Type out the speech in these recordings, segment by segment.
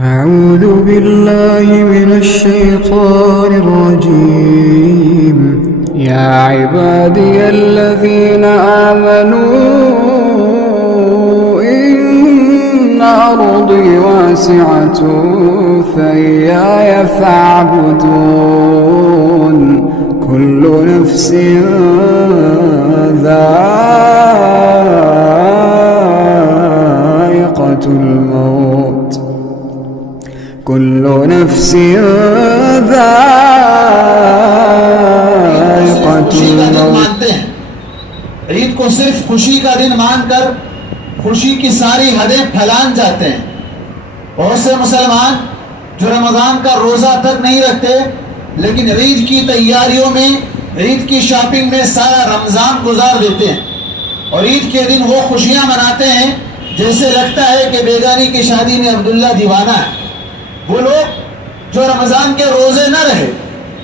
أعوذ بالله من الشيطان الرجيم يا عبادي الذين آمنوا إن أرضي واسعة فإياي فاعبدون كل نفس ذائقة الموت كل نفس ذائقة الموت. عید کو صرف خوشی کا دن مان کر خوشی کی ساری حدیں پھیلان جاتے ہیں. بہت سے مسلمان جو رمضان کا روزہ تک نہیں رکھتے لیکن عید کی تیاریوں میں عید کی شاپنگ میں سارا رمضان گزار دیتے ہیں اور عید کے دن وہ خوشیاں مناتے ہیں جیسے لگتا ہے کہ بیگانی کی شادی میں عبداللہ دیوانہ ہے. وہ لوگ جو رمضان کے روزے نہ رہے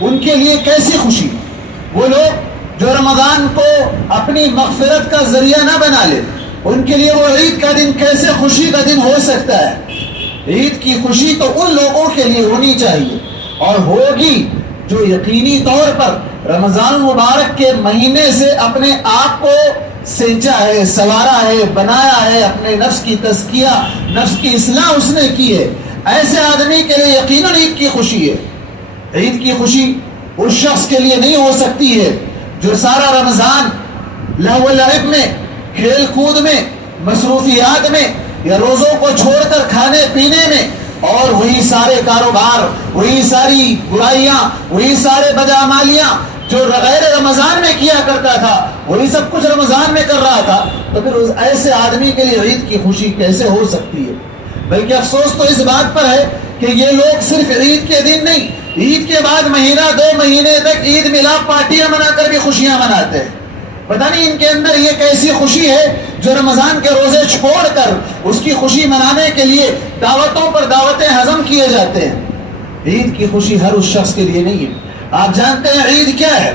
ان کے لیے کیسی خوشی. وہ لوگ جو رمضان کو اپنی مغفرت کا ذریعہ نہ بنا لے ان کے لیے وہ عید کا دن کیسے خوشی کا دن ہو سکتا ہے. عید کی خوشی تو ان لوگوں کے لیے ہونی چاہیے اور ہوگی جو یقینی طور پر رمضان مبارک کے مہینے سے اپنے آپ کو سینچا ہے, سنوارا ہے, بنایا ہے, اپنے نفس کی تزکیہ, نفس کی اصلاح اس نے کی ہے. ایسے آدمی کے لیے یقیناً عید کی خوشی ہے. عید کی خوشی اس شخص کے لیے نہیں ہو سکتی ہے جو سارا رمضان لہو و لعب میں, کھیل کود میں, مصروفیات میں یا روزوں کو چھوڑ کر کھانے پینے میں اور وہی سارے کاروبار, وہی ساری برائیاں, وہی سارے بدعمالیاں جو غیر رمضان میں کیا کرتا تھا وہی سب کچھ رمضان میں کر رہا تھا. تو پھر ایسے آدمی کے لیے عید کی خوشی کیسے ہو سکتی ہے؟ بلکہ افسوس تو اس بات پر ہے کہ یہ لوگ صرف عید کے دن نہیں, عید کے بعد مہینہ 2 مہینے تک عید ملاپ پارٹیاں منا کر بھی خوشیاں مناتے ہیں. پتہ نہیں ان کے اندر یہ کیسی خوشی ہے جو رمضان کے روزے چھوڑ کر اس کی خوشی منانے کے لیے دعوتوں پر دعوتیں ہضم کیے جاتے ہیں. عید کی خوشی ہر اس شخص کے لیے نہیں ہے. آپ جانتے ہیں عید کیا ہے؟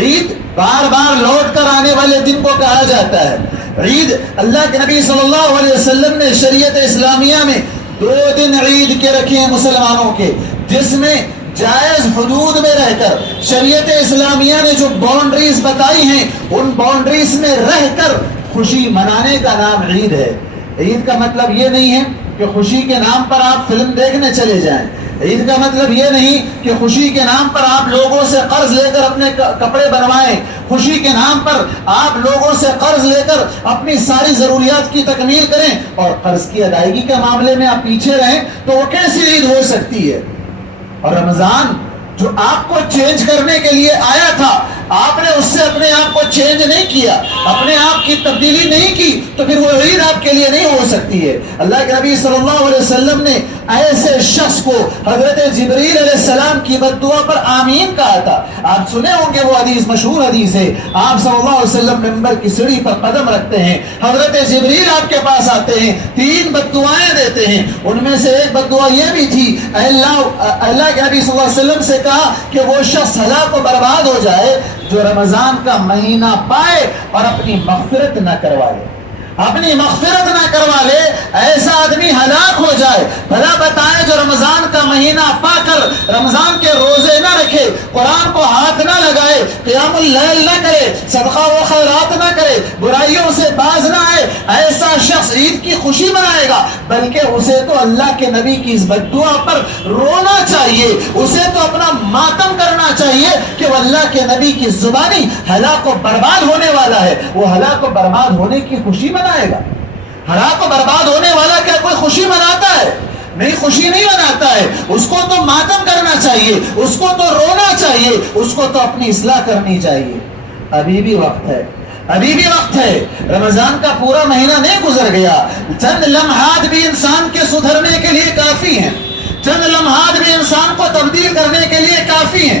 عید بار بار لوٹ کر آنے والے دن کو کہا جاتا ہے. عید اللہ کے نبی صلی اللہ علیہ وسلم نے شریعت اسلامیہ میں 2 دن عید کے رکھے ہیں مسلمانوں کے, جس میں جائز حدود میں رہ کر شریعت اسلامیہ نے جو باؤنڈریز بتائی ہیں ان باؤنڈریز میں رہ کر خوشی منانے کا نام عید ہے. عید کا مطلب یہ نہیں ہے کہ خوشی کے نام پر آپ فلم دیکھنے چلے جائیں. عید کا مطلب یہ نہیں کہ خوشی کے نام پر آپ لوگوں سے قرض لے کر اپنے کپڑے بنوائیں. خوشی کے نام پر آپ لوگوں سے قرض لے کر اپنی ساری ضروریات کی تکمیل کریں اور قرض کی ادائیگی کے معاملے میں آپ پیچھے رہیں تو وہ کیسی عید ہو سکتی ہے؟ اور رمضان جو آپ کو چینج کرنے کے لیے آیا تھا آپ نے اس سے اپنے آپ کو چینج نہیں کیا, اپنے آپ کی تبدیلی نہیں کی, تو پھر وہ عید آپ کے لیے نہیں ہو سکتی ہے. اللہ کے نبی صلی اللہ علیہ وسلم نے ایسے شخص کو حضرت جبریل علیہ السلام کی بد دعا پر آمین کہا تھا. آپ سنے ہوں گے وہ حدیث, مشہور حدیث ہے. آپ صلی اللہ علیہ وسلم ممبر کی سیڑھی پر قدم رکھتے ہیں, حضرت جبریل آپ کے پاس آتے ہیں, 3 بد دعائیں دیتے ہیں. ان میں سے ایک بد دعا یہ بھی تھی, اللہ کے نبی صلی اللہ علیہ وسلم سے کہا کہ وہ شخص ہلاک و برباد ہو جائے جو رمضان کا مہینہ پائے اور اپنی مغفرت نہ کروا لے. اپنی مغفرت نہ کروا لے, ایسا آدمی ہلاک ہو جائے. بھلا بتائیں جو رمضان کا مہینہ پا کر رمضان کے روزے نہ رکھے, قرآن کو ہاتھ نہ لگائے, قیام اللیل نہ کرے, صدقہ و خیرات نہ کرے, برائیوں سے باز نہ آئے, ایسا شخص عید کی خوشی منائے گا بلکہ اسے تو اللہ کے نبی کی اس بد دعا پر رونا چاہیے, اسے تو اپنا ماتم کرنا چاہیے کہ وہ اللہ کے نبی کی زبانی ہلاک و برباد ہونے والا ہے. وہ ہلاک و برباد ہونے کی خوشی منائے گا. ہلاک و برباد ہونے والا کیا کوئی خوشی مناتا ہے؟ نہیں, خوشی نہیں مناتا ہے. اس کو تو ماتم کرنا چاہیے, اس کو تو رونا چاہیے, اس کو تو اپنی اصلاح کرنی چاہیے. ابھی بھی وقت ہے, ابھی بھی وقت ہے. رمضان کا پورا مہینہ نہیں گزر گیا. چند لمحات بھی انسان کے سدھرنے کے لیے کافی ہیں, چند لمحات بھی انسان کو تبدیل کرنے کے لیے کافی ہیں.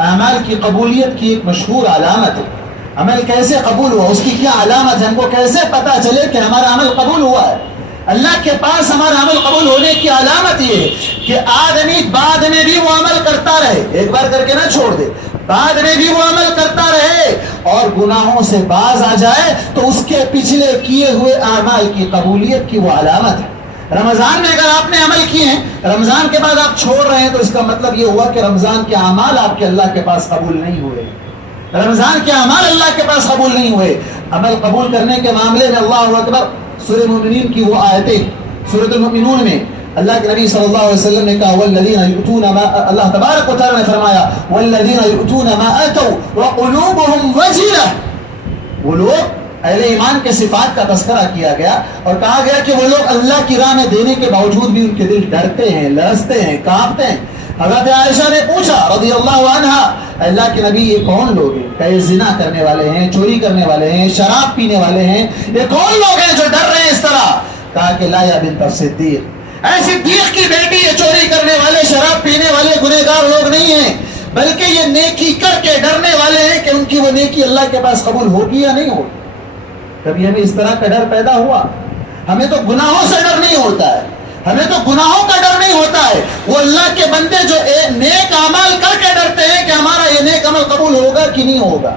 اعمال کی قبولیت کی ایک مشہور علامت ہے. عمل کیسے قبول ہوا, اس کی کیا علامت ہے, ہم کو کیسے پتا چلے کہ ہمارا عمل قبول ہوا ہے؟ اللہ کے پاس ہمارا عمل قبول ہونے کی علامت یہ ہے کہ آدمی بعد میں بھی وہ عمل کرتا رہے, ایک بار کر کے نہ چھوڑ دے, بعد میں بھی وہ عمل کرتا رہے اور گناہوں سے باز آ جائے, تو اس کے پچھلے کیے ہوئے اعمال کی قبولیت کی وہ علامت ہے. رمضان میں اگر آپ نے عمل کیے ہیں, رمضان کے بعد آپ چھوڑ رہے ہیں, تو اس کا مطلب یہ ہوا کہ رمضان کے اعمال آپ کے اللہ کے پاس قبول نہیں ہوئے, رمضان کے اعمال اللہ کے پاس قبول نہیں ہوئے. عمل قبول کرنے کے معاملے میں اللہ اکبر, سورہ مومنین کی وہ آیتیں, سورۃ المؤمنون میں اللہ کے نبی صلی اللہ علیہ وسلم نے کہا والذین یؤتون ما, اللہ تبارک و تعالی نے فرمایا والذین یؤتون ما اتوا وقلوبهم وجلہ, وہ لوگ اہل ایمان کے صفات کا تذکرہ کیا گیا اور کہا گیا کہ وہ لوگ اللہ کی راہ میں دینے کے باوجود بھی ان کے دل ڈرتے ہیں, لرزتے ہیں, کانپتے ہیں. حضرت عائشہ نے پوچھا رضی اللہ عنہا, اللہ کے نبی یہ کون لوگ ہیں؟ کہ یہ زنا کرنے والے ہیں, چوری کرنے والے ہیں, شراب پینے والے ہیں, یہ کون لوگ ہیں جو ڈر رہے ہیں اس طرح؟ کہا کہ لا یا بنت صدیق, اے صدیق کی بیٹی, یہ چوری کرنے والے, شراب پینے والے گنہگار لوگ نہیں ہیں, بلکہ یہ نیکی کر کے ڈرنے والے ہیں کہ ان کی وہ نیکی اللہ کے پاس قبول ہوگی یا نہیں ہوگی. کبھی ہمیں اس طرح کا ڈر پیدا ہوا؟ ہمیں تو گناہوں سے ڈر نہیں ہوتا ہے, ہمیں تو گناہوں کا ڈر نہیں ہوتا ہے. وہ اللہ کے بندے جو نیک اعمال کر کے ڈرتے ہیں کہ ہمارا یہ نیک عمل قبول ہوگا کہ نہیں ہوگا.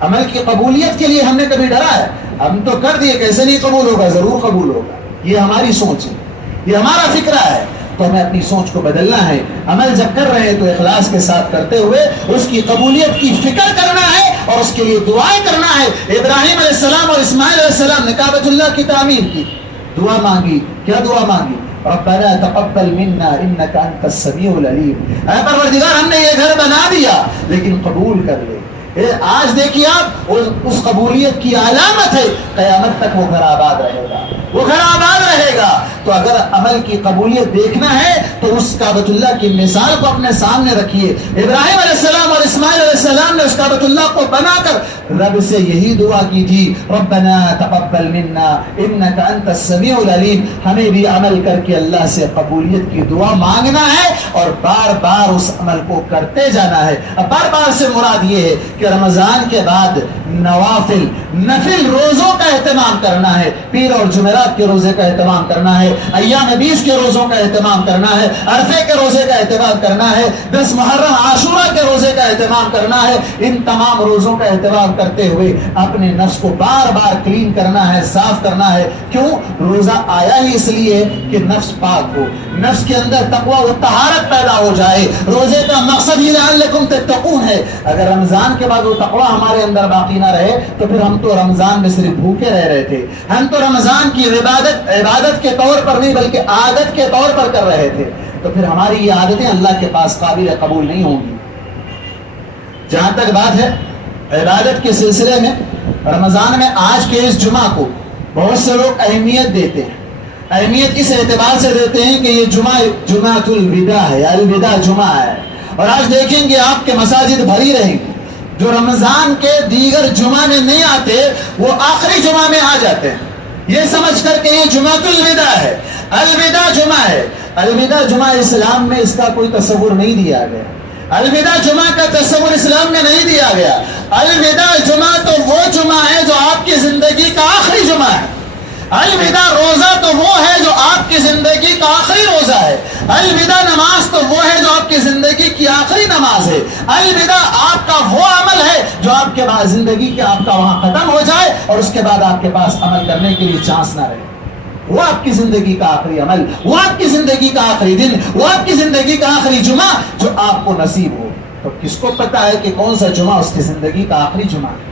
عمل کی قبولیت کے لیے ہم نے کبھی ڈرا ہے؟ ہم تو کر دیے, کیسے نہیں قبول ہوگا, ضرور قبول ہوگا. یہ ہماری سوچ ہے, یہ ہمارا فکرہ ہے. تو ہمیں اپنی سوچ کو بدلنا ہے. عمل جب کر رہے ہیں تو اخلاص کے ساتھ کرتے ہوئے اس کی قبولیت کی فکر کرنا ہے اور اس کے لیے دعائیں کرنا ہے. ابراہیم علیہ السلام اور اسماعیل علیہ السلام نے کعبۃ اللہ کی تعمیر کی, دعا مانگی. کیا دعا مانگی؟ ربنا تقبل منا انك انت السميع العليم, اے پروردگار ہم نے یہ گھر بنا دیا لیکن قبول کر لے. آج دیکھیے آپ, اس قبولیت کی علامت ہے قیامت تک وہ گھر آباد رہے گا, وہ گھر آباد رہے گا. تو اگر عمل کی قبولیت دیکھنا ہے تو اس کعبۃ اللہ کی مثال کو اپنے سامنے رکھیے. ابراہیم علیہ السلام اور اسماعیل علیہ السلام نے اس کعبۃ اللہ کو بنا کر رب سے یہی دعا کی تھی, ربنا تقبل منا انك انت السميع العليم. ہمیں بھی عمل کر کے اللہ سے قبولیت کی دعا مانگنا ہے اور بار بار اس عمل کو کرتے جانا ہے. اب بار بار سے مراد یہ ہے کہ رمضان کے بعد نوافل, نفل روزوں کا اہتمام کرنا ہے. پیر اور جمعرات کے روزے کا اہتمام کرنا ہے, ایام 20 کے روزوں کا اہتمام کرنا ہے, عرفے کے روزے کا اہتمام کرنا ہے, 10 محرم عاشورہ کے روزے کا اہتمام کرنا ہے. ان تمام روزوں کا اہتمام کرتے ہوئے اپنے نفس کو بار بار کلین کرنا ہے, صاف کرنا ہے. کیوں؟ روزہ آیا ہی اس لیے کہ نفس پاک ہو, نفس کے اندر تقوی و طہارت پیدا ہو جائے. روزے کا مقصد ہی لعلکم تتقون ہے. اگر رمضان کے بعد وہ تقوی ہمارے اندر باقی نہ رہے تو پھر ہم تو رمضان میں صرف بھوکے رہ رہے تھے. ہم تو رمضان کی عبادت کے طور پر نہیں بلکہ عادت کے طور پر کر رہے تھے. تو پھر ہماری یہ عادتیں اللہ کے پاس قابل قبول نہیں ہوں گی. جہاں تک بات ہے عبادت کے سلسلے میں, رمضان میں آج کے اس جمعہ کو بہت سے لوگ اہمیت دیتے ہیں. اہمیت اس اعتبار سے دیتے ہیں کہ یہ جمعہ جمعۃ الوداع ہے, الوداع جمعہ ہے. اور آج دیکھیں گے آپ کے مساجد بھری رہیں گی. جو رمضان کے دیگر جمعہ میں نہیں آتے وہ آخری جمعہ میں آ جاتے ہیں, یہ سمجھ کر کہ یہ جمعۃ الوداع ہے, الوداع جمعہ ہے. الوداع جمعہ اسلام میں اس کا کوئی تصور نہیں دیا گیا. الوداع جمعہ کا تصور اسلام میں نہیں دیا گیا. الوداع جمعہ تو وہ جمعہ ہے جو آپ کی زندگی کا آخری جمعہ ہے. الوداع روزہ تو وہ ہے جو آپ کی زندگی کا آخری روزہ ہے. الوداع نماز تو وہ ہے جو آپ کی زندگی کی آخری نماز ہے. الوداع آپ کا وہ عمل ہے جو آپ کے بعد زندگی کے آپ کا وہاں ختم ہو جائے اور اس کے بعد آپ کے پاس عمل کرنے کے لیے چانس نہ رہے. وہ آپ کی زندگی کا آخری عمل, وہ آپ کی زندگی کا آخری دن, وہ آپ کی زندگی کا آخری جمعہ جو آپ کو نصیب ہو. تو کس کو پتا ہے کہ کون سا جمعہ اس کی زندگی کا آخری جمعہ ہے؟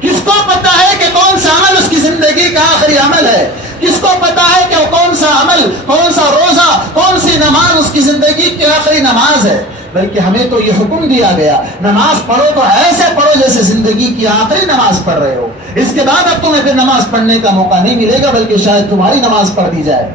کس کو پتا ہے کہ کون سا عمل اس کی زندگی کا آخری عمل ہے؟ کس کو پتا ہے کہ کون سا عمل, کون سا روزہ, کون سی نماز اس کی زندگی کی آخری نماز ہے؟ بلکہ ہمیں تو یہ حکم دیا گیا, نماز پڑھو تو ایسے پڑھو جیسے زندگی کی آخری نماز پڑھ رہے ہو. اس کے بعد اب تمہیں پھر نماز پڑھنے کا موقع نہیں ملے گا, بلکہ شاید تمہاری نماز پڑھ دی جائے.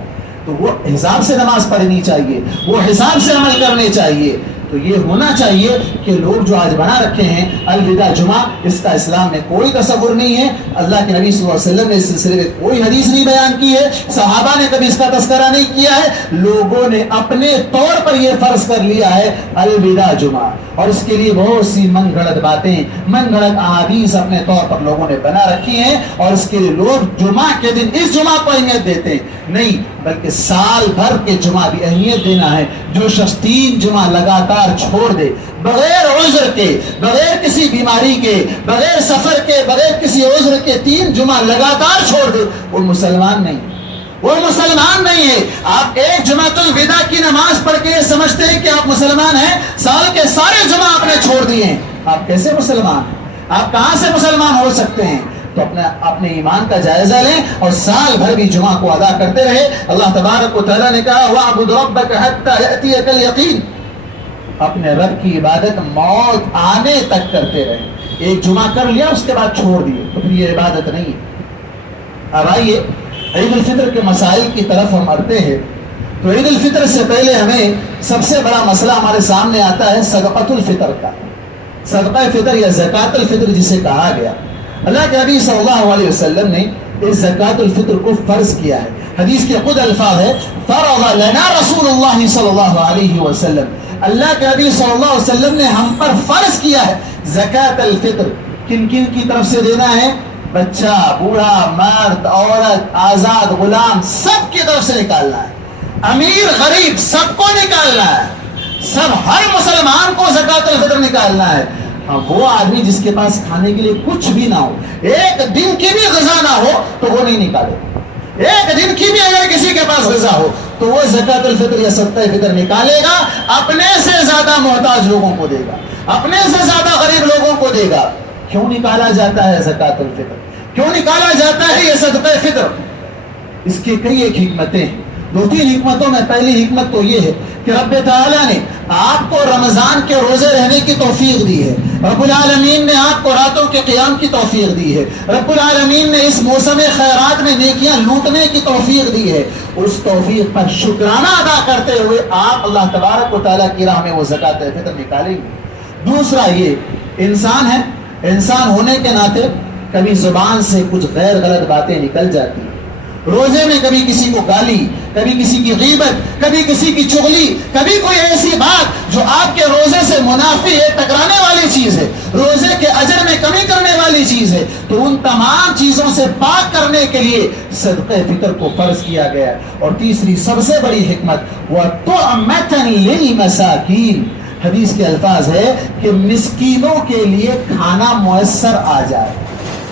تو وہ حساب سے نماز پڑھنی چاہیے, وہ حساب سے عمل کرنے چاہیے. تو یہ ہونا چاہیے کہ لوگ جو آج بنا رکھے ہیں الوداع جمعہ، اس کا اسلام میں کوئی تصور نہیں ہے. اللہ کے نبی صلی اللہ علیہ وسلم نے اس سلسلے میں کوئی حدیث نہیں بیان کی ہے، صحابہ نے کبھی اس کا تذکرہ نہیں کیا ہے. لوگوں نے اپنے طور پر یہ فرض کر لیا ہے الوداع جمعہ، اور اس کے لیے بہت سی من گھڑت باتیں، من گھڑت احادیث اپنے طور پر لوگوں نے بنا رکھی ہیں، اور اس کے لیے لوگ جمعہ کے دن اس جمعہ کو اہمیت دیتے ہیں. نہیں، بلکہ سال بھر کے جمعہ بھی اہمیت دینا ہے. جو شخص 3 جمعہ لگاتار چھوڑ دے بغیر عذر کے، بغیر کسی بیماری کے، بغیر سفر کے، بغیر کسی عذر کے 3 جمعہ لگاتار چھوڑ دے، وہ مسلمان نہیں، وہ مسلمان نہیں ہے. آپ ایک جمعۃ الوداع کی نماز پڑھ کے یہ سمجھتے ہیں کہ آپ مسلمان ہیں، سال کے سارے جمعہ آپ نے چھوڑ دیے ہیں. آپ کیسے مسلمان ہیں؟ آپ کہاں سے مسلمان ہو سکتے ہیں؟ تو اپنے ایمان کا جائزہ لیں اور سال بھر بھی جمعہ کو ادا کرتے رہے. اللہ تبارک و تعالیٰ نے کہا وَاعْبُدْ رَبَّكَ حَتَّى يَأْتِيَكَ الْيَقِينُ، اپنے رب کی عبادت موت آنے تک کرتے رہے. ایک جمعہ کر لیا اس کے بعد چھوڑ دیے تو پھر یہ عبادت نہیں ہے. اب آئیے عید الفطر کے مسائل کی طرف ہم بڑھتے ہیں. تو عید الفطر سے پہلے ہمیں سب سے بڑا مسئلہ ہمارے سامنے آتا ہے صدقۃ الفطر کا. صدقہ فطر یا زکوٰۃ الفطر جسے کہا گیا، اللہ کے نبی صلی اللہ علیہ وسلم نے اس زکوٰۃ الفطر کو فرض کیا ہے. حدیث کے خود الفاظ ہے فرض لنا رسول اللہ صلی اللہ علیہ وسلم، اللہ کے نبی صلی اللہ علیہ وسلم نے ہم پر فرض کیا ہے زکوٰۃ الفطر. کن کن کی طرف سے دینا ہے؟ بچہ، بوڑھا، مرد، عورت، آزاد، غلام، سب کی طرف سے نکالنا ہے. امیر غریب سب کو نکالنا ہے. سب، ہر مسلمان کو زکوٰۃ الفطر نکالنا ہے. وہ آدمی جس کے پاس کھانے کے لیے کچھ بھی نہ ہو، ایک دن کی بھی غذا نہ ہو تو وہ نہیں نکالے. ایک دن کی بھی اگر کسی کے پاس غذا ہو تو وہ زکوٰۃ الفطر یا صدقہ فطر نکالے گا، اپنے سے زیادہ محتاج لوگوں کو دے گا، اپنے سے زیادہ غریب لوگوں کو دے گا. کیوں نکالا جاتا ہے زکوٰۃ الفطر؟ کیوں نکالا جاتا ہے یہ صدقہ فطر؟ اس کی کئی ایک حکمتیں ہیں. 2-3 حکمتوں میں پہلی حکمت تو یہ ہے کہ رب تعالیٰ نے آپ کو رمضان کے روزے رہنے کی توفیق دی ہے. رب العالمین نے آپ کو راتوں کے قیام کی توفیق دی ہے. رب العالمین نے اس موسم خیرات میں نیکیاں لوٹنے کی توفیق دی ہے. اس توفیق پر شکرانہ ادا کرتے ہوئے آپ اللہ تبارک و تعالیٰ کی راہ میں وہ زکوٰۃ فطر نکالیں گے. دوسرا یہ، انسان ہے، انسان ہونے کے ناطے کبھی زبان سے کچھ غیر غلط باتیں نکل جاتی ہیں. روزے میں کبھی کسی کو گالی، کبھی کسی کی غیبت، کبھی کسی کی چغلی، کبھی کوئی ایسی بات جو آپ کے روزے سے منافی ہے، ٹکرانے والی چیز ہے، روزے کے اجر میں کمی کرنے والی چیز ہے. تو ان تمام چیزوں سے پاک کرنے کے لیے صدقہ فطر کو فرض کیا گیا. اور تیسری سب سے بڑی حکمت وَطُعْمَةً لِلْمَسَاكِينَ، حدیث کے الفاظ ہے کہ مسکینوں کے لیے کھانا میسر آ جائے،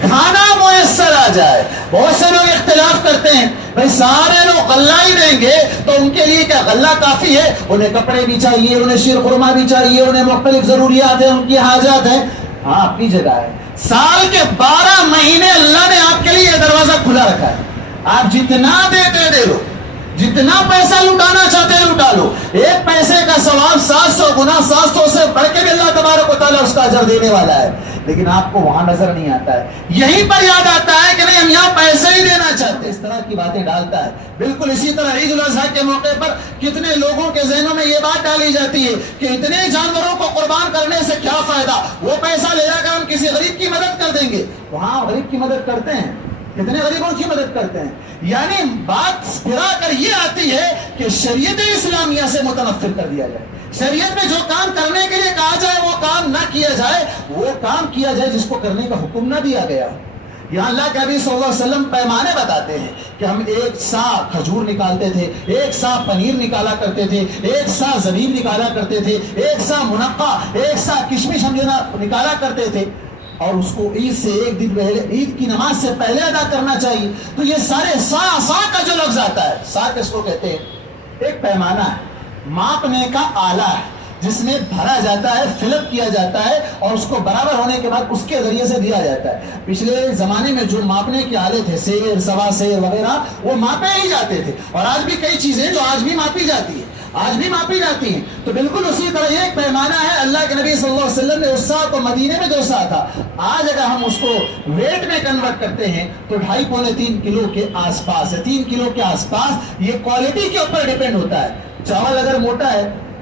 کھانا میسر آ جائے. بہت سے لوگ اختلاف کرتے ہیں، بھائی سارے لوگ غلہ ہی دیں گے تو ان کے لیے کیا غلہ کافی ہے؟ انہیں کپڑے بھی چاہیے، انہیں شیر خرما بھی چاہیے، انہیں مختلف ضروریات ہیں، ان کی حاجات ہیں. ہاں اپنی جگہ ہے. سال کے 12 مہینے اللہ نے آپ کے لیے یہ دروازہ کھلا رکھا ہے. آپ جتنا دیتے دے لو، جتنا پیسہ لٹانا چاہتے ہیں لٹا لو. ایک پیسے کا ثواب 700 گنا، 700 سے بڑھ کے بھی اللہ تبارک و تعالیٰ اس کا اجر دینے والا ہے. لیکن آپ کو وہاں نظر نہیں آتا ہے. یہیں پر یاد آتا ہے کہ نہیں ہم یہاں پیسے ہی دینا چاہتے. اس طرح کی باتیں ڈالتا ہے. بالکل اسی طرح عید الاضحیٰ کے موقع پر کتنے لوگوں کے ذہنوں میں یہ بات ڈالی جاتی ہے کہ اتنے جانوروں کو قربان کرنے سے کیا فائدہ، وہ پیسہ لے جا کر ہم کسی غریب کی مدد کر دیں گے. وہاں غریب کی مدد کرتے ہیں، کتنے غریبوں کی مدد کرتے ہیں. یعنی بات پھرا کر یہ آتی ہے کہ شریعت اسلامیہ سے متنفر کر دیا جائے. شریعت میں جو کام کرنے کے لیے کہا جائے وہ کام نہ کیا جائے، وہ کام کیا جائے جس کو کرنے کا حکم نہ دیا گیا. یہاں اللہ کے نبی صلی اللہ علیہ وسلم پیمانے بتاتے ہیں کہ ہم 1 سا کھجور نکالتے تھے، 1 سا پنیر نکالا کرتے تھے، 1 سا زبیب نکالا کرتے تھے، 1 سا منقع، 1 سا کشمش ہم نکالا کرتے تھے. اور اس کو عید سے 1 دن پہلے، عید کی نماز سے پہلے ادا کرنا چاہیے. تو یہ سارے سا کا جو لفظ آتا ہے، سا کس کو کہتے ہیں؟ ایک پیمانہ ہے، ماپنے کا آلہ ہے جس میں بھرا جاتا ہے، فلپ کیا جاتا ہے اور اس کو برابر ہونے کے بعد اس کے ذریعے سے دیا جاتا ہے. پچھلے زمانے میں جو ماپنے کے آلے تھے، سیر، سوا سیر وغیرہ، وہ ماپے ہی جاتے تھے. اور آج بھی کئی چیزیں جو آج بھی ماپی جاتی ہے، آج بھی ماپی جاتی ہیں. تو بالکل اسی طرح یہ ایک پیمانہ ہے. اللہ کے نبی صلی اللہ علیہ وسلم نے اس سا کو مدینے میں جو سا تھا، آج اگر ہم اس کو ویٹ میں کنورٹ کرتے ہیں تو 2.5-3 کلو کے آس پاس ہے. 3 کلو کے آس پاس. یہ کوالٹی کے اوپر ڈیپینڈ ہوتا ہے. چاول اگر موٹا ہے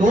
2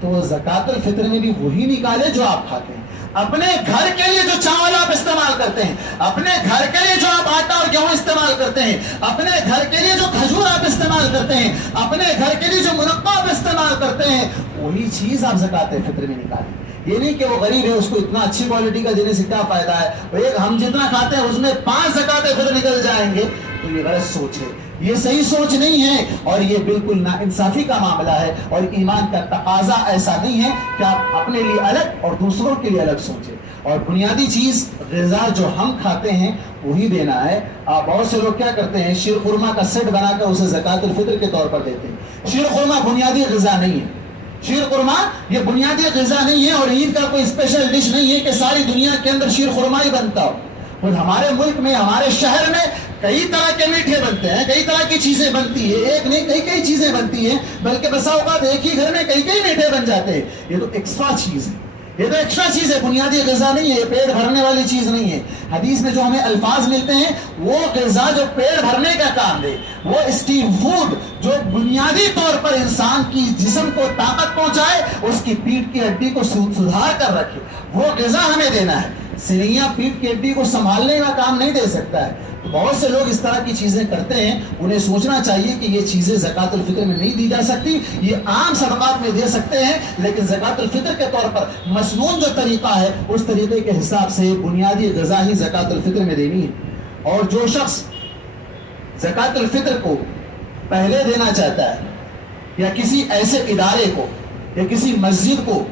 تو وہ زکات الفطر میں بھی وہی نکالے جو آپ کھاتے ہیں. اپنے گھر کے لیے جو چاول آپ استعمال کرتے ہیں, اپنے گھر کے لیے جو آپ آٹا اور گیہوں استعمال کرتے ہیں, اپنے گھر کے لیے جو کھجور آپ استعمال کرتے ہیں, اپنے گھر کے لیے جو مربا آپ استعمال کرتے ہیں, وہی چیز آپ زکات فطر میں نکالیں. یہ نہیں کہ وہ غریب ہے اس کو اتنا اچھی کوالٹی کا دینے سے کیا فائدہ ہے, ایک ہم جتنا کھاتے ہیں اس میں 5 زکات فطر نکل جائیں گے, تو یہ غلط سوچ ہے, یہ صحیح سوچ نہیں ہے, اور یہ بالکل ناانصافی کا معاملہ ہے. اور ایمان کا تقاضا ایسا نہیں ہے کہ آپ اپنے لیے الگ اور دوسروں کے لیے الگ سوچیں. اور بنیادی چیز غذا جو ہم کھاتے ہیں وہی دینا ہے. بہت سے لوگ کیا کرتے ہیں, شیر خورما کا سیٹ بنا کر اسے زکات الفطر کے طور پر دیتے ہیں. شیر خورما بنیادی غذا نہیں ہے, شیر خورما یہ بنیادی غذا نہیں ہے, اور عید کا کوئی اسپیشل ڈش نہیں ہے کہ ساری دنیا کے اندر شیر خورما ہی بنتا ہو. اور ہمارے ملک میں, ہمارے شہر میں کئی طرح کے میٹھے بنتے ہیں, کئی طرح کی چیزیں بنتی ہیں, ایک نہیں کئی چیزیں بنتی ہیں, بلکہ بسا اوقات ایک ہی گھر میں کئی میٹھے بن جاتے ہیں. یہ تو ایکسٹرا چیز ہے, یہ تو ایکسٹرا چیز ہے, بنیادی غذا نہیں ہے, یہ پیٹ بھرنے والی چیز نہیں ہے. حدیث میں جو ہمیں الفاظ ملتے ہیں وہ غذا جو پیٹ بھرنے کا کام دے, وہ اسٹیم فوڈ جو بنیادی طور پر انسان کی جسم کو طاقت پہنچائے, اس کی پیٹ کی ہڈی کو سدھار کر رکھے, وہ غذا ہمیں دینا ہے. سنیاں پیٹ کی ہڈی کو سنبھالنے کا کام نہیں دے سکتا ہے. تو بہت سے لوگ اس طرح کی چیزیں کرتے ہیں, انہیں سوچنا چاہیے کہ یہ چیزیں زکات الفطر میں نہیں دی جا سکتی, یہ عام صدقات میں دے سکتے ہیں, لیکن زکات الفطر کے طور پر مسنون جو طریقہ ہے اس طریقے کے حساب سے بنیادی غذا ہی زکات الفطر میں دینی ہے. اور جو شخص زکات الفطر کو پہلے دینا چاہتا ہے, یا کسی ایسے ادارے کو یا کسی مسجد کو,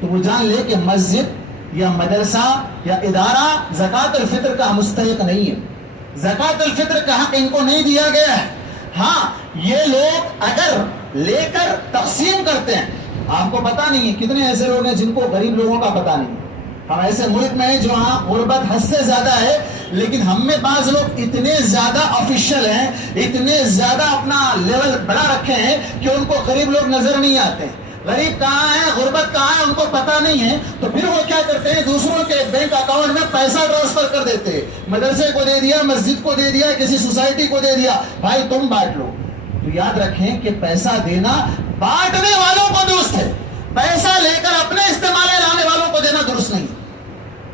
تو وہ جان لے کہ مسجد یا مدرسہ یا ادارہ زکات الفطر کا مستحق نہیں ہے. زکات الفطر کا حق ان کو نہیں دیا گیا ہے. ہاں, یہ لوگ اگر لے کر تقسیم کرتے ہیں, آپ کو پتا نہیں ہے کتنے ایسے لوگ ہیں جن کو غریب لوگوں کا پتا نہیں. ہم ایسے ملک میں ہیں جہاں غربت حد سے زیادہ ہے, لیکن ہم میں بعض لوگ اتنے زیادہ آفیشل ہیں, اتنے زیادہ اپنا لیول بڑا رکھے ہیں کہ ان کو غریب لوگ نظر نہیں آتے. غریب کہاں ہے, غربت کہاں ہے, ان کو پتا نہیں ہے. تو پھر وہ کیا کرتے ہیں, دوسروں کے بینک اکاؤنٹ میں پیسہ ٹرانسفر کر دیتے ہیں. مدرسے کو دے دیا, مسجد کو دے دیا, کسی سوسائٹی کو دے دیا, بھائی تم بانٹ لو. تو یاد رکھیں کہ پیسہ دینا بانٹنے والوں کو درست ہے, پیسہ لے کر اپنے استعمال میں لانے والوں کو دینا درست نہیں.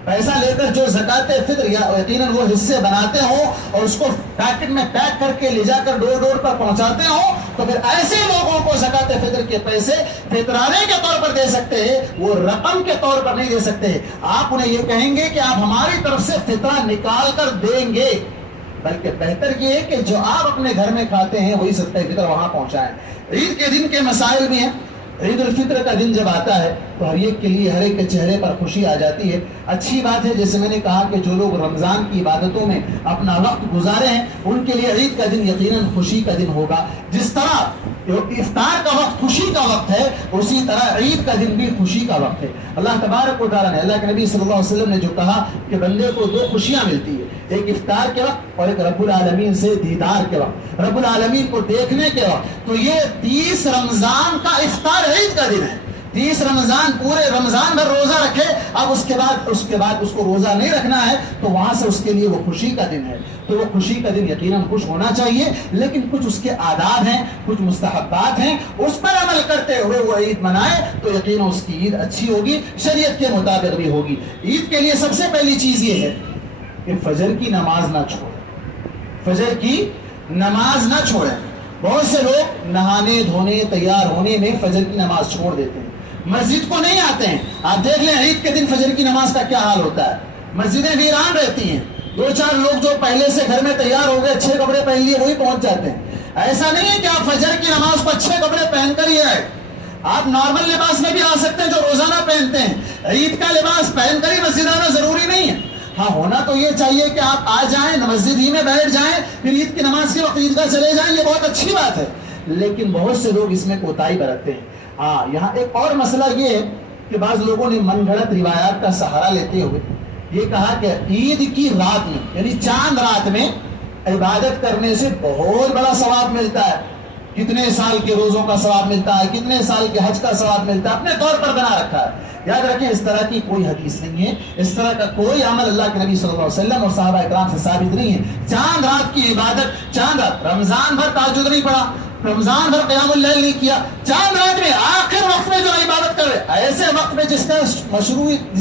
پیسہ لے کر جو زکات فطر یا یقیناً وہ حصے بناتے ہوں اور اس کو پیکٹ میں پیک کر کے لے جا کر ڈور پر پہنچاتے ہوں, تو پھر ایسے لوگوں کو زکات فطر کے پیسے فطرانے کے طور پر دے سکتے ہیں, وہ رقم کے طور پر نہیں دے سکتے. آپ انہیں یہ کہیں گے کہ آپ ہماری طرف سے فطرہ نکال کر دیں گے, بلکہ بہتر یہ ہے کہ جو آپ اپنے گھر میں کھاتے ہیں وہی صدقہ فطر وہاں پہنچائیں. عید کے دن کے مسائل بھی ہیں. عید الفطر کا دن جب آتا ہے تو ہر ایک کے لیے, ہر ایک کے چہرے پر خوشی آ جاتی ہے. اچھی بات ہے, جیسے میں نے کہا کہ جو لوگ رمضان کی عبادتوں میں اپنا وقت گزارے ہیں ان کے لیے عید کا دن یقیناً خوشی کا دن ہوگا. جس طرح افطار کا وقت خوشی کا وقت ہے, اسی طرح عید کا دن بھی خوشی کا وقت ہے. اللہ تبارک و تعالیٰ نے, اللہ کے نبی صلی اللہ علیہ وسلم نے جو کہا کہ بندے کو 2 خوشیاں ملتی ہے, ایک افطار کے وقت اور ایک رب العالمین سے دیدار کے وقت, رب العالمین کو دیکھنے کے وقت. تو یہ 30 رمضان کا افطار عید کا دن ہے. 30 رمضان پورے رمضان بھر روزہ رکھے, اب اس کے بعد اس کو روزہ نہیں رکھنا ہے, تو وہاں سے اس کے لیے وہ خوشی کا دن ہے. تو وہ خوشی کا دن یقیناً خوش ہونا چاہیے, لیکن کچھ اس کے آداب ہیں, کچھ مستحبات ہیں, اس پر عمل کرتے ہوئے وہ عید منائے تو یقیناً اس کی عید اچھی ہوگی, شریعت کے مطابق بھی ہوگی. عید کے لیے سب سے پہلی چیز یہ ہے کہ فجر کی نماز نہ چھوڑیں, فجر کی نماز نہ چھوڑیں. بہت سے لوگ نہانے دھونے تیار ہونے میں فجر کی نماز چھوڑ دیتے ہیں, مسجد کو نہیں آتے ہیں. آپ دیکھ لیں عید کے دن فجر کی نماز کا کیا حال ہوتا ہے, مسجدیں ویران رہتی ہیں. 2-4 لوگ جو پہلے سے گھر میں تیار ہو گئے, اچھے کپڑے پہن لیے, وہی پہنچ جاتے ہیں. ایسا نہیں ہے کہ آپ فجر کی نماز کو اچھے کپڑے پہن کر ہی آئے, آپ نارمل لباس میں بھی آ سکتے ہیں جو روزانہ پہنتے ہیں. عید کا لباس پہن کر ہی مسجد آنا ضروری نہیں ہے. ہاں, ہونا تو یہ چاہیے کہ آپ آ جائیں, مسجد ہی میں بیٹھ جائیں, پھر عید کی نماز کے وقت عیدگاہ چلے جائیں, یہ بہت اچھی بات ہے. لیکن بہت سے لوگ اس میں کوتاہی برتتے ہیں. ہاں, یہاں ایک اور مسئلہ یہ ہے کہ بعض لوگوں نے من گھڑت روایات کا سہارا لیتے ہوئے یہ کہا کہ عید کی رات میں, یعنی چاند رات میں عبادت کرنے سے بہت بڑا ثواب ملتا ہے. کتنے سال کے روزوں کا ثواب ملتا ہے, کتنے سال کے حج کا ثواب ملتا ہے, اپنے طور پر بنا رکھا ہے. یاد رکھیں, اس طرح کی کوئی حدیث نہیں ہے, اس طرح کا کوئی عمل اللہ کے نبی صلی اللہ علیہ وسلم اور صحابہ اکرام سے ثابت نہیں ہے. چاند رات کی عبادت, چاند رات, رمضان بھر تہجد نہیں پڑھا, رمضان بھر قیام اللیل نہیں کیا, چاند رات میں آخر وقت میں جو عبادت کر جس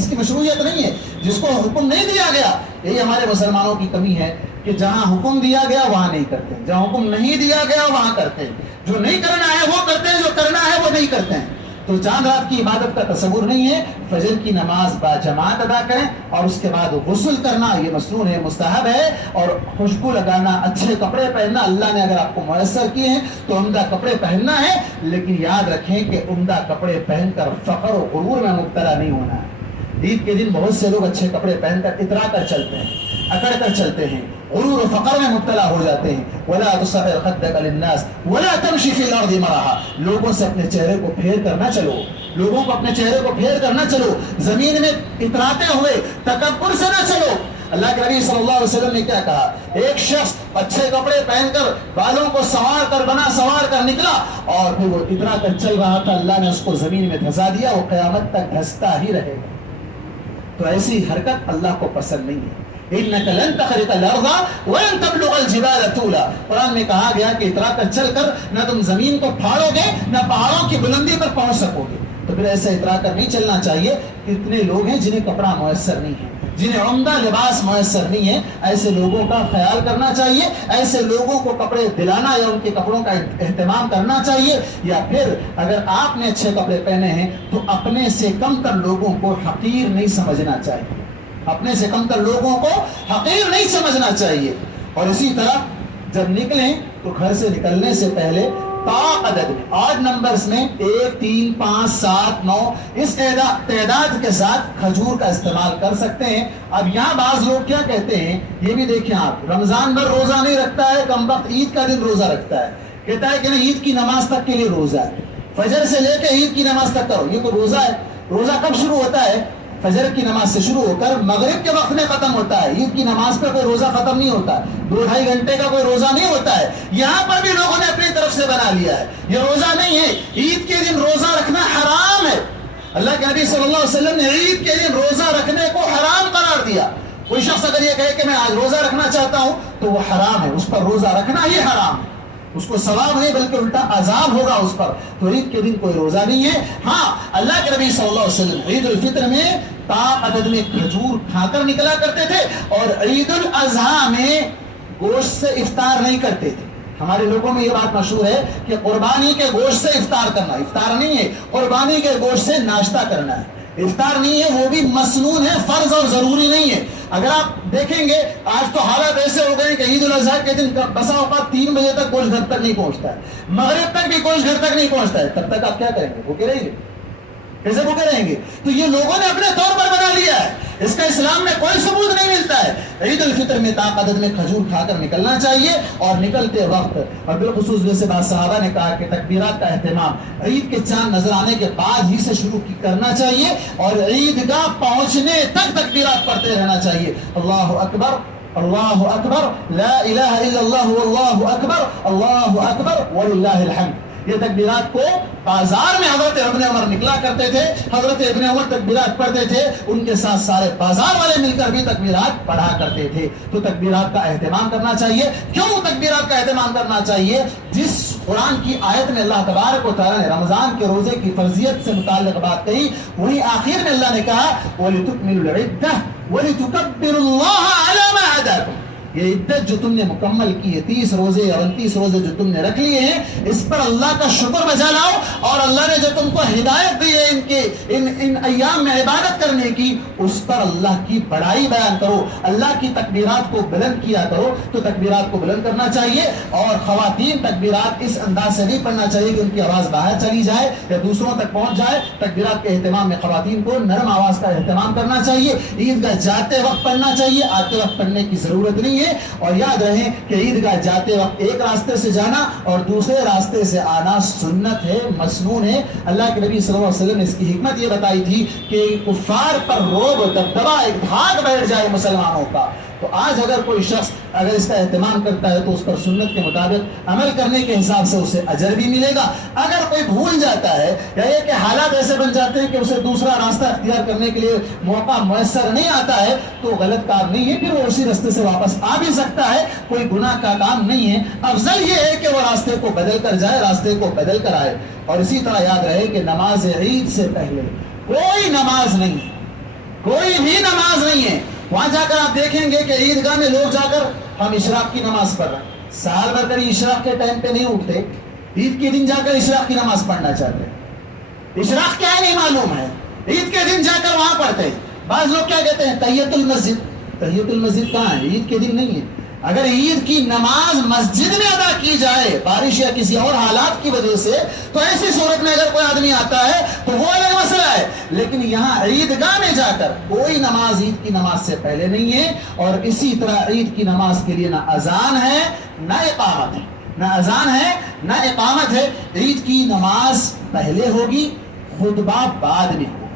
کی مشروعیت نہیں ہے، جس کو حکم نہیں دیا گیا. یہی ہمارے مسلمانوں کی کمی ہے کہ جہاں حکم دیا گیا وہاں نہیں کرتے، جہاں حکم نہیں دیا گیا وہاں کرتے ہیں. جو نہیں کرنا ہے وہ کرتے ہیں، جو کرنا ہے وہ نہیں کرتے ہیں. تو چاند رات کی عبادت کا تصور نہیں ہے. فجر کی نماز با جماعت ادا کریں اور اس کے بعد غسل کرنا یہ مسنون ہے، مستحب ہے. اور خوشبو لگانا، اچھے کپڑے پہننا، اللہ نے اگر آپ کو میسر کیے ہیں تو عمدہ کپڑے پہننا ہے. لیکن یاد رکھیں کہ عمدہ کپڑے پہن کر فخر و غرور میں مبتلا نہیں ہونا ہے. عید کے دن بہت سے لوگ اچھے کپڑے پہن کر اترا کر چلتے ہیں، اکڑ کر چلتے ہیں، غرور و فقر میں مبتلا ہو جاتے ہیں. ولا تصغر خدك للناس ولا تمشي في الارض مرحا. لوگوں سے اپنے چہرے کو پھیر کر نہ چلو، لوگوں کو اپنے چہرے کو پھیر کر نہ چلو، زمین میں اتراتے ہوئے تکبر سے نہ چلو. اللہ کے نبی صلی اللہ علیہ وسلم نے کیا کہا؟ ایک شخص اچھے کپڑے پہن کر بالوں کو سنوار کر سنوار کر نکلا اور پھر وہ اترا کر چل رہا تھا، اللہ نے اس کو زمین میں دھسا دیا، وہ قیامت تک دھستا ہی رہے گا. تو ایسی حرکت اللہ کو پسند نہیں ہے. إِنَّكَ لَن تَخْرِقَ الْأَرْضَ وَلَن تَبْلُغَ الْجِبَالَ طُولًا. قرآن میں کہا گیا کہ اترا کر چل کر نہ تم زمین کو پھاڑو گے نہ پہاڑوں کی بلندی پر پہنچ سکو گے. تو پھر ایسے اترا کر نہیں چلنا چاہیے. اتنے لوگ ہیں جنہیں کپڑا میسر نہیں ہے، جنہیں عمدہ لباس میسر نہیں ہے، ایسے لوگوں کا خیال کرنا چاہیے. ایسے لوگوں کو کپڑے دلانا یا ان کے کپڑوں کا اہتمام کرنا چاہیے. یا پھر اگر آپ نے اچھے کپڑے پہنے ہیں تو اپنے سے کم تر لوگوں کو حقیر نہیں سمجھنا چاہیے، اپنے سے کم تر لوگوں کو حقیر نہیں سمجھنا چاہیے. اور اسی طرح جب نکلیں تو گھر سے نکلنے سے پہلے عدد میں آڈ نمبرز میں 1 3 5 7 9 اس تعداد کے ساتھ کھجور کا استعمال کر سکتے ہیں. اب یہاں بعض لوگ کیا کہتے ہیں یہ بھی دیکھیں آپ، رمضان بھر روزہ نہیں رکھتا ہے، کم وقت عید کا دن روزہ رکھتا ہے، کہتا ہے کہ نہیں عید کی نماز تک کے لیے روزہ ہے، فجر سے لے کے عید کی نماز تک کرو. یہ کوئی روزہ ہے؟ روزہ کب شروع ہوتا ہے؟ فجر کی نماز سے شروع ہو کر مغرب کے وقت میں ختم ہوتا ہے. عید کی نماز پہ کوئی روزہ ختم نہیں ہوتا، 2-2.5 گھنٹے کا کوئی روزہ نہیں ہوتا ہے. یہاں پر بھی لوگوں نے اپنی طرف سے بنا لیا ہے یہ روزہ نہیں ہے. عید کے دن روزہ رکھنا حرام ہے. اللہ کے نبی صلی اللہ علیہ وسلم نے عید کے دن روزہ رکھنے کو حرام قرار دیا. کوئی شخص اگر یہ کہے کہ میں آج روزہ رکھنا چاہتا ہوں تو وہ حرام ہے، اس پر روزہ رکھنا ہی حرام ہے. اس کو ثواب نہیں بلکہ الٹا عذاب ہوگا اس پر. تو عید کے دن کوئی روزہ نہیں ہے. ہاں اللہ کے نبی صلی اللہ علیہ وسلم عید الفطر میں عدد میں کھجور کھا کر نکلا کرتے تھے اور عید الاضحیٰ میں گوشت سے افطار نہیں کرتے تھے. ہمارے لوگوں میں یہ بات مشہور ہے کہ قربانی کے گوشت سے افطار کرنا، افطار نہیں ہے، قربانی کے گوشت سے ناشتہ کرنا ہے. افطار نہیں ہے، وہ بھی مسنون ہے، فرض اور ضروری نہیں ہے. اگر آپ دیکھیں گے آج تو حالات ایسے ہو گئے کہ عید الاضحیٰ کے دن بسا اوقات 3 بجے تک گوشت گھر تک نہیں پہنچتا ہے، مغرب تک بھی گوشت گھر تک نہیں پہنچتا ہے. تب تک آپ کیا کریں گے؟ بھوکے رہیں گے؟ کیسے بھوکے رہیں گے؟ تو یہ لوگوں نے اپنے طور پر بنا لیا ہے، اس کا اسلام میں کوئی ثبوت نہیں ملتا ہے. عید الفطر میں عدد میں کھجور کھا کر نکلنا چاہیے. اور نکلتے وقت اور بالخصوص جیسے بعض صحابہ نے کہا کہ تکبیرات کا اہتمام عید کے چاند نظر آنے کے بعد ہی سے شروع کرنا چاہیے اور عیدگاہ پہنچنے تک تکبیرات پڑھتے رہنا چاہیے. اللہ اکبر اللہ اکبر لا الہ الا اللہ واللہ اکبر اللہ اکبر وللہ الحمد. یہ تکبیرات کو بازار میں حضرت ابن عمر نکلا کرتے تھے، حضرت ابن عمر تکبیرات پڑھتے تھے، ان کے ساتھ سارے بازار والے مل کر بھی تکبیرات پڑھا کرتے تھے. تو تکبیرات کا اہتمام کرنا چاہیے. کیوں تکبیرات کا اہتمام کرنا چاہیے؟ جس قرآن کی آیت میں اللہ تبارک و تعالیٰ نے رمضان کے روزے کی فرضیت سے متعلق بات کہی، وہی آخر میں اللہ نے کہا وَلِتُكْمِلُوا الْعِدَّةَ وَلِتُكَبِّرُوا اللَّهَ عَلَى مَا هَدَاكُمْ. یہ عدت جو تم نے مکمل کی ہے، 30 روزے یا 29 روزے جو تم نے رکھ لیے ہیں، اس پر اللہ کا شکر بجا لاؤ. اور اللہ نے جو تم کو ہدایت دی ہے ان ایام میں عبادت کرنے کی، اس پر اللہ کی بڑائی بیان کرو، اللہ کی تکبیرات کو بلند کیا کرو. تو تکبیرات کو بلند کرنا چاہیے. اور خواتین تکبیرات اس انداز سے نہیں پڑھنا چاہیے کہ ان کی آواز باہر چلی جائے یا دوسروں تک پہنچ جائے. تکبیرات کے اہتمام میں خواتین کو نرم آواز کا اہتمام کرنا چاہیے. عیدگاہ جاتے وقت پڑھنا چاہیے، آتے وقت پڑھنے کی ضرورت نہیں ہے. اور یاد رہیں کہ عیدگاہ جاتے وقت ایک راستے سے جانا اور دوسرے راستے سے آنا سنت ہے، مسنون ہے. اللہ کے نبی صلی اللہ علیہ وسلم نے اس کی حکمت یہ بتائی تھی کہ کفار پر روب دبدبا ایک بھاگ بیٹھ جائے مسلمانوں کا. تو آج اگر کوئی شخص اگر اس کا اہتمام کرتا ہے تو اس پر سنت کے مطابق عمل کرنے کے حساب سے اسے اجر بھی ملے گا. اگر کوئی بھول جاتا ہے یا یہ کہ حالات ایسے بن جاتے ہیں کہ اسے دوسرا راستہ اختیار کرنے کے لیے موقع میسر نہیں آتا ہے تو غلط کام نہیں ہے، پھر وہ اسی راستے سے واپس آ بھی سکتا ہے، کوئی گناہ کا کام نہیں ہے. افضل یہ ہے کہ وہ راستے کو بدل کر جائے، راستے کو بدل کر آئے. اور اسی طرح یاد رہے کہ نماز عید سے پہلے کوئی نماز نہیں ہے، کوئی بھی نماز نہیں ہے. وہاں جا کر آپ دیکھیں گے کہ عیدگاہ میں لوگ جا کر ہم اشراق کی نماز پڑھ رہے ہیں. سال بھر کبھی اشراق کے ٹائم پہ نہیں اٹھتے، عید کے دن جا کر اشراق کی نماز پڑھنا چاہتے ہیں. اشراق کیا ہے نہیں معلوم ہے، عید کے دن جا کر وہاں پڑھتے ہیں. بعض لوگ کیا کہتے ہیں تحیت المسجد. تحیت المسجد کہاں ہے؟ عید کے دن نہیں ہے. اگر عید کی نماز مسجد میں ادا کی جائے بارش یا کسی اور حالات کی وجہ سے تو ایسی صورت میں اگر کوئی آدمی آتا ہے تو وہ الگ مسئلہ ہے. لیکن یہاں عیدگاہ میں جا کر کوئی نماز عید کی نماز سے پہلے نہیں ہے. اور اسی طرح عید کی نماز کے لیے نہ اذان ہے نہ اقامت ہے، نہ اذان ہے نہ اقامت ہے. عید کی نماز پہلے ہوگی، خطبہ بعد میں ہوگا.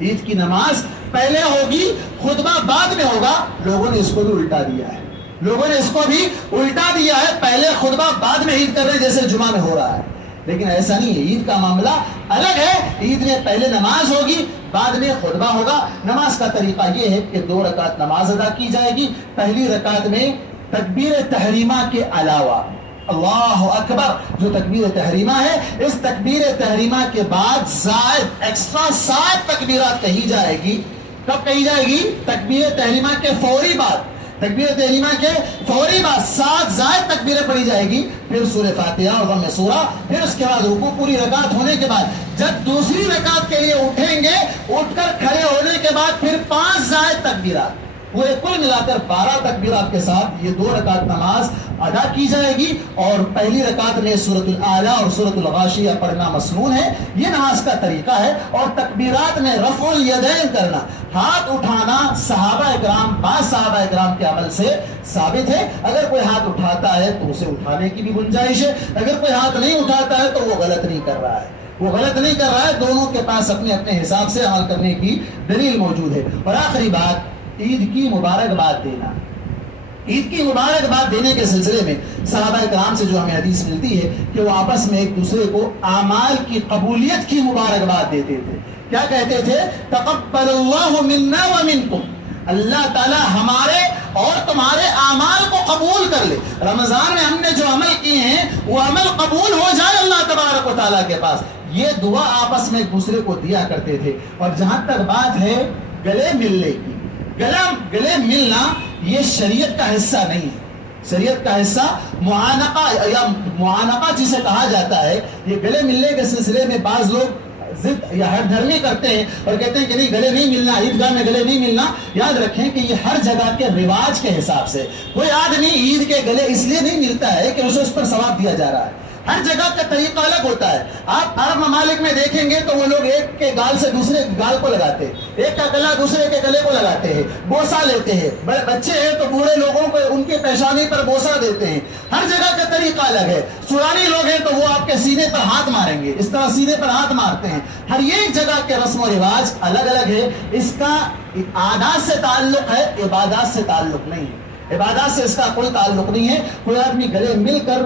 عید کی نماز پہلے ہوگی، خطبہ بعد میں ہوگا. لوگوں نے اس کو بھی الٹا دیا ہے، لوگوں نے اس کو بھی الٹا دیا ہے. پہلے خطبہ بعد میں عید کر رہے ہیں جیسے جمعہ میں ہو رہا ہے. لیکن ایسا نہیں ہے، عید کا معاملہ الگ ہے. عید میں پہلے نماز ہوگی، بعد میں خطبہ ہوگا. نماز کا طریقہ یہ ہے کہ 2 رکعت نماز ادا کی جائے گی. پہلی رکعت میں تکبیر تحریمہ کے علاوہ اللہ اکبر جو تکبیر تحریمہ ہے، اس تکبیر تحریمہ کے بعد زائد ایکسٹرا 7 تکبیرات کہی جائے گی. کب کہی جائے گی؟ تکبیر تحریمہ کے فوری بعد. تکبیر تحریمہ کے فوری بعد 7 زائد تکبیریں پڑھی جائے گی. پھر سورہ فاتحہ اور ضم سورہ، پھر اس کے بعد رکوع. پوری رکعت ہونے کے بعد جب دوسری رکعت کے لیے اٹھیں گے، اٹھ کر کھڑے ہونے کے بعد پھر 5 زائد تکبیرات، پورے کل ملا کر 12 تکبیرات کے ساتھ یہ 2 رکعت نماز ادا کی جائے گی. اور پہلی رکعت میں سورۃ الاعلیٰ اور سورۃ الغاشیہ پڑھنا مسنون ہے. یہ نماز کا طریقہ ہے. اور تکبیرات میں رفع الیدین کرنا، ہاتھ اٹھانا صحابہ اکرام، بعض صحابہ اکرام کے عمل سے ثابت ہے. اگر کوئی ہاتھ اٹھاتا ہے تو اسے اٹھانے کی بھی گنجائش ہے، اگر کوئی ہاتھ نہیں اٹھاتا ہے تو وہ غلط نہیں کر رہا ہے، وہ غلط نہیں کر رہا ہے. دونوں کے پاس اپنے اپنے حساب سے عمل کرنے کی دلیل موجود ہے. اور آخری بات، عید کی مبارکباد دینا. عید کی مبارکباد دینے کے سلسلے میں صحابہ کرام سے جو ہمیں حدیث ملتی ہے کہ وہ آپس میں ایک دوسرے کو اعمال کی قبولیت کی مبارکباد دیتے تھے. کیا کہتے تھے؟ تقبل اللہ منا ومنکم، اللہ تعالی ہمارے اور تمہارے اعمال کو قبول کر لے. رمضان میں ہم نے جو عمل کیے ہیں وہ عمل قبول ہو جائے اللہ تبارک و تعالیٰ کے پاس. یہ دعا آپس میں ایک دوسرے کو دیا کرتے تھے. اور جہاں تک بات ہے گلے ملنے کی، گلے ملنا یہ شریعت کا حصہ نہیں ہے. شریعت کا حصہ معانقہ یا معانقہ جسے کہا جاتا ہے. یہ گلے ملنے کے سلسلے میں بعض لوگ ضد یا ہر دھرمی کرتے ہیں اور کہتے ہیں کہ نہیں گلے نہیں ملنا، عیدگاہ میں گلے نہیں ملنا. یاد رکھیں کہ یہ ہر جگہ کے رواج کے حساب سے. کوئی آدمی عید کے گلے اس لیے نہیں ملتا ہے کہ اسے اس پر ثواب دیا جا رہا ہے. ہر جگہ کا طریقہ الگ ہوتا ہے. آپ عرب ممالک میں دیکھیں گے تو وہ لوگ ایک کے گال سے دوسرے گال کو لگاتے ہیں، ایک کا گلا دوسرے کے گلے کو لگاتے ہیں، بوسہ لیتے ہیں. بچے ہیں تو بوڑھے لوگوں کو ان کے پیشانی پر بوسہ دیتے ہیں. ہر جگہ کا طریقہ الگ ہے. سورانی لوگ ہیں تو وہ آپ کے سینے پر ہاتھ ماریں گے، اس طرح سینے پر ہاتھ مارتے ہیں. ہر ایک جگہ کے رسم و رواج الگ الگ ہے. اس کا عادات سے تعلق ہے، عبادات سے تعلق نہیں ہے. عبادات سے اس کا کوئی تعلق نہیں ہے. کوئی آدمی گلے مل کر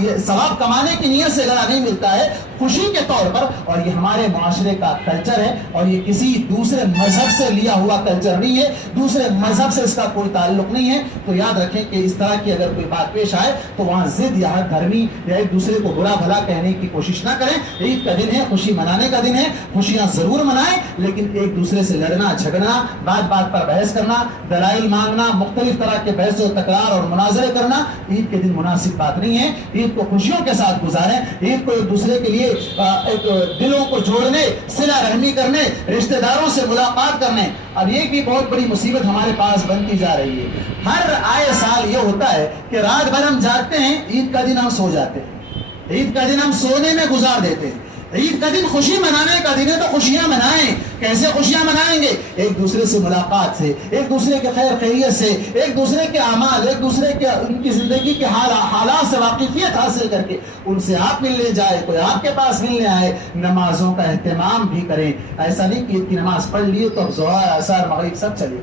یہ ثواب کمانے کی نیت سے گلا نہیں ملتا ہے، خوشی کے طور پر. اور یہ ہمارے معاشرے کا کلچر ہے اور یہ کسی دوسرے مذہب سے لیا ہوا کلچر نہیں ہے. دوسرے مذہب سے اس کا کوئی تعلق نہیں ہے. تو یاد رکھیں کہ اس طرح کی اگر کوئی بات پیش آئے تو وہاں ضد یا ہر دھرمی یا ایک دوسرے کو برا بھلا کہنے کی کوشش نہ کریں. عید کا دن ہے، خوشی منانے کا دن ہے، خوشیاں ضرور منائیں، لیکن ایک دوسرے سے لڑنا جھگڑنا، بات بات پر بحث کرنا، دلائل مانگنا، مختلف طرح کے بحث و تکرار اور مناظرے کرنا عید کے دن مناسب بات نہیں ہے. عید کو خوشیوں کے ساتھ گزاریں. عید کو ایک دوسرے کے لیے ایک دلوں کو جوڑنے، صلہ رحمی کرنے، رشتہ داروں سے ملاقات کرنے. اب ایک بھی بہت بڑی مصیبت ہمارے پاس بنتی جا رہی ہے. ہر آئے سال یہ ہوتا ہے کہ رات بھر ہم جاگتے ہیں، عید کا دن ہم سو جاتے ہیں. عید کا دن ہم سونے میں گزار دیتے ہیں. عید کا دن خوشی منانے کا دن ہے تو خوشیاں منائیں. کیسے خوشیاں منائیں گے؟ ایک دوسرے سے ملاقات سے، ایک دوسرے کے خیر خیریت سے، ایک دوسرے کے اعمال، ایک دوسرے کے ان کی زندگی کے حالات سے واقفیت حاصل کر کے ان سے آپ ملنے جائے، کوئی آپ کے پاس ملنے آئے. نمازوں کا اہتمام بھی کریں. ایسا نہیں کہ عید کی نماز پڑھ لیے تو اب ظہر، عصر، مغرب سب چلے.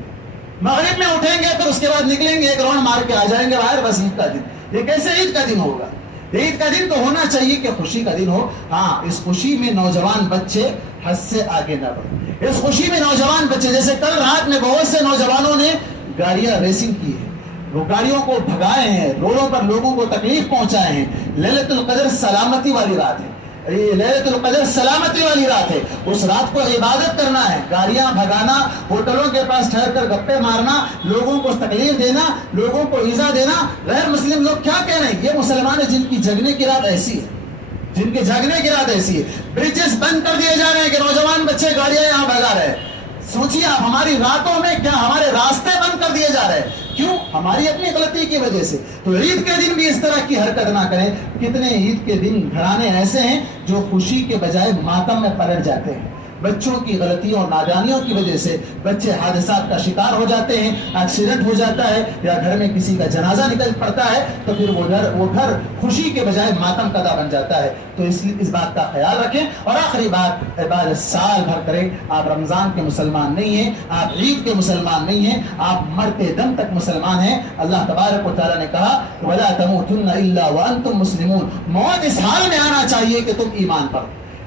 مغرب میں اٹھیں گے پھر اس کے بعد نکلیں گے، ایک راؤنڈ مار کے آ جائیں گے باہر، بس عید کا دن. یہ کیسے عید کا دن ہوگا؟ عید کا دن تو ہونا چاہیے کہ خوشی کا دن ہو. ہاں، اس خوشی میں نوجوان بچے حد سے آگے نہ بڑھیں. اس خوشی میں نوجوان بچے، جیسے کل رات میں بہت سے نوجوانوں نے گاڑیاں ریسنگ کی ہے، وہ گاڑیوں کو بھگائے ہیں، روڈوں پر لوگوں کو تکلیف پہنچائے ہیں. لیلۃ القدر سلامتی والی رات ہے. یہ لیلۃ القدر سلامتی والی رات ہے. اس رات کو عبادت کرنا ہے. گاڑیاں بھگانا, ہوٹلوں کے پاس ٹھہر کر گپے مارنا, لوگوں کو تکلیف دینا, لوگوں کو ایذا دینا, غیر مسلم لوگ کیا کہہ رہے ہیں؟ یہ مسلمان ہیں جن کی جگنے کی رات ایسی ہے, جن کے جاگنے کی رات ایسی ہے. برجز بند کر دیے جا رہے ہیں کہ نوجوان بچے گاڑیاں یہاں بھگا رہے ہیں. سوچیے آپ, ہماری راتوں میں کیا ہمارے راستے بند کر دیے جا رہے ہیں؟ کیوں؟ ہماری اپنی غلطی کی وجہ سے. تو عید کے دن بھی اس طرح کی حرکت نہ کریں. کتنے عید کے دن گھرانے ایسے ہیں جو خوشی کے بجائے ماتم میں پلٹ جاتے ہیں. بچوں کی غلطیوں اور نادانیوں کی وجہ سے بچے حادثات کا شکار ہو جاتے ہیں, ایکسیڈنٹ ہو جاتا ہے, یا گھر میں کسی کا جنازہ نکل پڑتا ہے تو پھر وہ گھر خوشی کے بجائے ماتم کدا بن جاتا ہے. تو اس بات کا خیال رکھیں. اور آخری بات, عبادت سال بھر کریں. آپ رمضان کے مسلمان نہیں ہیں, آپ عید کے مسلمان نہیں ہیں, آپ مرتے دم تک مسلمان ہیں. اللہ تبارک و تعالیٰ نے کہا وَلَا تَمُوتُنَّ إِلَّا وَأَنْتُمْ مُسْلِمُونَ. موت اس حال میں آنا چاہیے کہ تم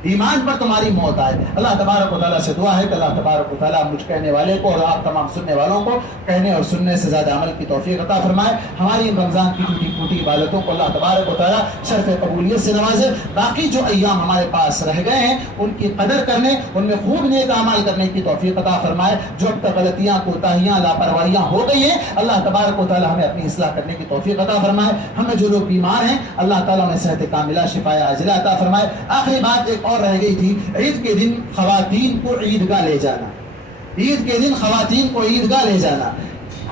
ایمان پر تمہاری موت آئے. اللہ تبارک و تعالیٰ سے دعا ہے کہ اللہ تبارک و تعالیٰ مجھ کہنے والے کو اور آپ تمام سننے والوں کو کہنے اور سننے سے زیادہ عمل کی توفیق عطا فرمائے. ہماری رمضان کی ٹوٹی پھوٹی عبادتوں کو اللہ تبارک و تعالیٰ شرف قبولیت سے نوازے. باقی جو ایام ہمارے پاس رہ گئے ہیں ان کی قدر کرنے, ان میں خوب نیک اعمال کرنے کی توفیق عطا فرمائے. جو اب تک غلطیاں, کوتاہیاں, لاپرواہیاں ہو گئی ہیں, اللہ تبارک و تعالیٰ ہمیں اپنی اصلاح کرنے کی توفیق عطا فرمائے. ہمیں جو لوگ بیمار ہیں اللہ تعالیٰ انہیں صحت کاملہ, شفا عاجلہ عطا فرمائے. آخری بات ایک اور رہ گئی تھی, عید کے دن خواتین کو عیدگاہ لے جانا. عید کے دن خواتین کو عیدگاہ لے جانا.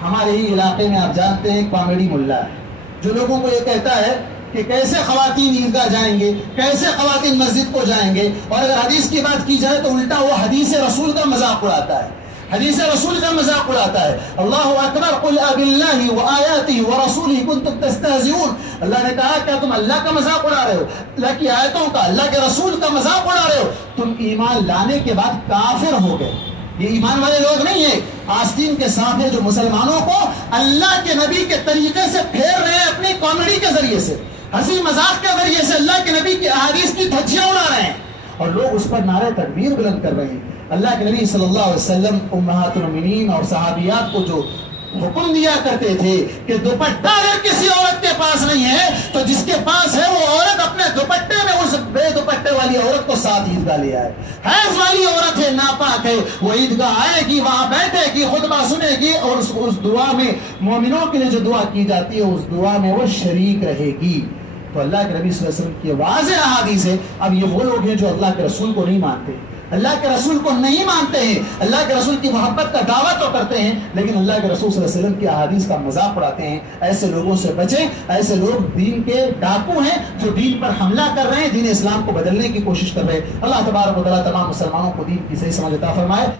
ہمارے ہی علاقے میں آپ جانتے ہیں کامیڈی ملا ہے جو لوگوں کو یہ کہتا ہے کہ کیسے خواتین عیدگاہ جائیں گے, کیسے خواتین مسجد کو جائیں گے, اور اگر حدیث کی بات کی جائے تو الٹا وہ حدیث رسول کا مذاق اڑاتا ہے. حدیث رسول کا مذاق اڑاتا ہے. اللہ اکبر, قل اباللہ وآیاتہ ورسولہ کنتم تستہزئون. اللہ نے کہا کیا تم اللہ کا مذاق اڑا رہے ہو, اللہ کی آیتوں کا, اللہ کے رسول کا مذاق اڑا رہے ہو؟ تم ایمان لانے کے بعد کافر ہو گئے. یہ ایمان والے لوگ نہیں ہیں, آستین کے ساتھ ہیں جو مسلمانوں کو اللہ کے نبی کے طریقے سے پھیر رہے ہیں, اپنی کامیڈی کے ذریعے سے, ہنسی مذاق کے ذریعے سے اللہ کے نبی کی احادیث کی دھجیاں اڑا رہے ہیں, اور لوگ اس پر نعرے تکبیر بلند کر رہے ہیں. اللہ کے نبی صلی اللہ علیہ وسلم امہات المؤمنین اور صحابیات کو جو حکم دیا کرتے تھے کہ دوپٹہ اگر کسی عورت کے پاس نہیں ہے تو جس کے پاس ہے وہ عورت اپنے دوپٹے میں اس بے دوپٹے والی عورت کو ساتھ عیدگاہ لے آئے. حیض والی عورت ہے, ناپاک ہے, وہ عیدگاہ آئے گی, وہاں بیٹھے گی, خطبہ سنے گی, اور اس دعا میں مومنوں کے لیے جو دعا کی جاتی ہے اس دعا میں وہ شریک رہے گی. تو اللہ کے نبی صلی اللہ علیہ وسلم کی واضح احادیث ہے. اب یہ وہ لوگ ہیں جو اللہ کے رسول کو نہیں مانتے, اللہ کے رسول کو نہیں مانتے ہیں, اللہ کے رسول کی محبت کا دعویٰ تو کرتے ہیں لیکن اللہ کے رسول صلی اللہ علیہ وسلم کی احادیث کا مذاق اڑاتے ہیں. ایسے لوگوں سے بچیں. ایسے لوگ دین کے ڈاکو ہیں جو دین پر حملہ کر رہے ہیں, دین اسلام کو بدلنے کی کوشش کر رہے ہیں. اللہ تبارک و تعالیٰ تمام مسلمانوں کو دین کی صحیح سمجھ عطا فرمائے.